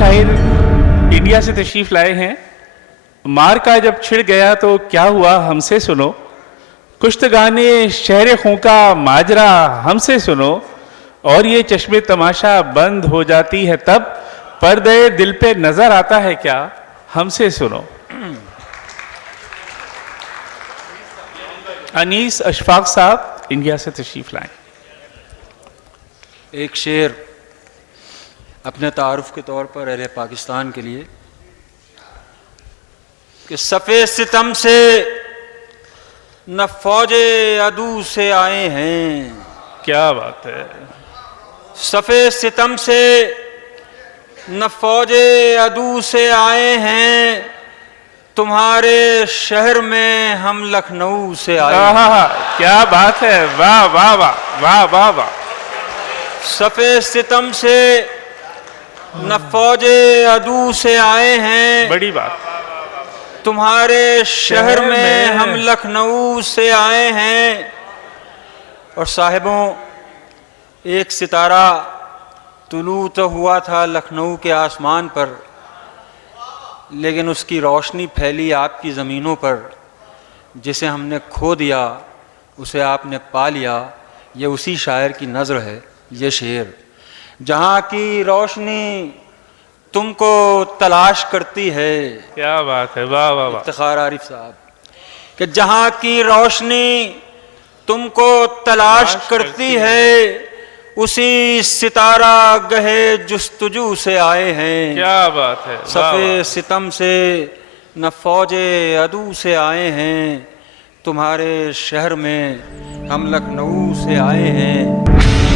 شاعر انڈیا سے تشریف لائے ہیں. مار کا جب چھڑ گیا تو کیا ہوا ہم سے سنو, کشتگانے شہر خوں کا ماجرا ہم سے سنو, اور یہ چشم تماشا بند ہو جاتی ہے تب پردے دل پہ نظر آتا ہے کیا ہم سے سنو. انیس اشفاق صاحب انڈیا سے تشریف لائیں. ایک شعر اپنے تعارف کے طور پر اہل پاکستان کے لیے کہ صفِ ستم سے نہ فوج عدو سے آئے ہیں. کیا بات ہے. صفِ ستم سے نہ فوج عدو سے آئے ہیں, تمہارے شہر میں ہم لکھنؤ سے آئے ہیں. کیا بات ہے, واہ واہ واہ واہ واہ واہ. صفِ ستم سے نہ فوج عدو سے آئے ہیں, بڑی بات. تمہارے شہر میں ہم لکھنؤ سے آئے ہیں. اور صاحبوں, ایک ستارہ طلوع تو ہوا تھا لکھنؤ کے آسمان پر, لیکن اس کی روشنی پھیلی آپ کی زمینوں پر. جسے ہم نے کھو دیا اسے آپ نے پا لیا. یہ اسی شاعر کی نظر ہے یہ شعر. جہاں کی روشنی تم کو تلاش کرتی ہے. کیا بات ہے, واہ واہ واہ. افتخار عارف صاحب کہ جہاں کی روشنی تم کو تلاش کرتی ہے, اسی ستارہ گہے جستجو سے آئے ہیں. کیا بات ہے. صفِ ستم سے نہ فوج عدو سے آئے ہیں, تمہارے شہر میں ہم لکھنؤ سے آئے ہیں.